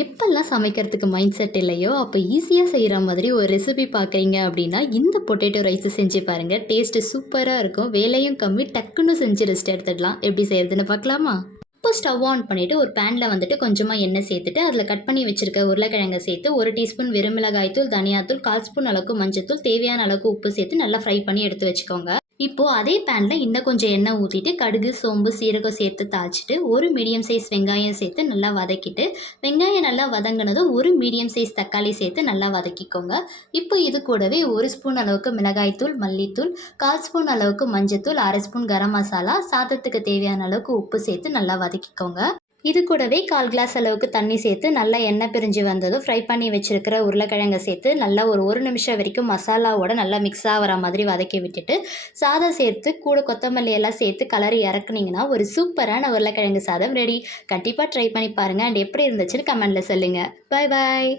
எப்பெல்லாம் சமைக்கிறதுக்கு mind set இல்லையோ, அப்போ ஈஸியா செய்ற மாதிரி ஒரு ரெசிபி பார்க்குறீங்க அப்படின்னா, இந்த பொட்டேட்டோ ரைஸ செஞ்சு பாருங்க. டேஸ்ட்டு சூப்பரா இருக்கும். வேலையும் கம்மி. டக்குன்னு செஞ்சு ரெஸ்ட் எடுத்துடலாம். எப்படி செய்றதுன்னு பார்க்கலாமா? இப்போ ஸ்டவ் ஆன் பண்ணிட்டு ஒரு பேன்ல வந்துட்டு கொஞ்சமா எண்ணெய் சேர்த்துட்டு, அதில கட் பண்ணி வச்சிருக்க உருளைக்கிழங்க சேர்த்து, 1 டீஸ்பூன் வெறும் மிளகாய் தூள், தனியாத்தூள், 1/4 ஸ்பூன் அளவுக்கு மஞ்சத்தூள், தேவையான அளவுக்கு உப்பு சேர்த்து நல்லா ஃப்ரை பண்ணி எடுத்து வச்சுக்கோங்க. இப்போ அதே பேன்ல இன்னும் கொஞ்சம் எண்ணெய் ஊத்திட்டு, கடுகு, சோம்பு, சீரகம் சேர்த்து தாளிச்சுட்டு, ஒரு மீடியம் சைஸ் வெங்காயம் சேர்த்து நல்லா வதக்கிட்டு, வெங்காயம் நல்லா வதங்கினதும் ஒரு மீடியம் சைஸ் தக்காளி சேர்த்து நல்லா வதக்கிக்கோங்க. இப்போ இது கூடவே 1 ஸ்பூன் அளவுக்கு மிளகாய்த்தூள், மல்லித்தூள், 1/4 ஸ்பூன் அளவுக்கு மஞ்சத்தூள், 1/2 ஸ்பூன் கரம் மசாலா, சாதத்துக்கு தேவையான அளவுக்கு உப்பு சேர்த்து நல்லா வதக்கிக்கோங்க. இது கூடவே 1/4 கிளாஸ் அளவுக்கு தண்ணி சேர்த்து நல்லா எண்ணெய் பிரிஞ்சு வந்ததும் ஃப்ரை பண்ணி வச்சிருக்கிற உருளைக்கிழங்க சேர்த்து நல்லா ஒரு 1 நிமிஷம் வரைக்கும் மசாலாவோட நல்லா மிக்ஸ் ஆகிற மாதிரி வதக்கி விட்டுட்டு, சாதம் சேர்த்து கூட கொத்தமல்லி எல்லாம் சேர்த்து கலரி இறக்குனீங்கன்னா ஒரு சூப்பரான உருளைக்கிழங்கு சாதம் ரெடி. கண்டிப்பாக ட்ரை பண்ணி பாருங்கள். அண்ட் எப்படி இருந்துச்சுன்னு கமெண்ட்டில் சொல்லுங்கள். பாய் பாய்.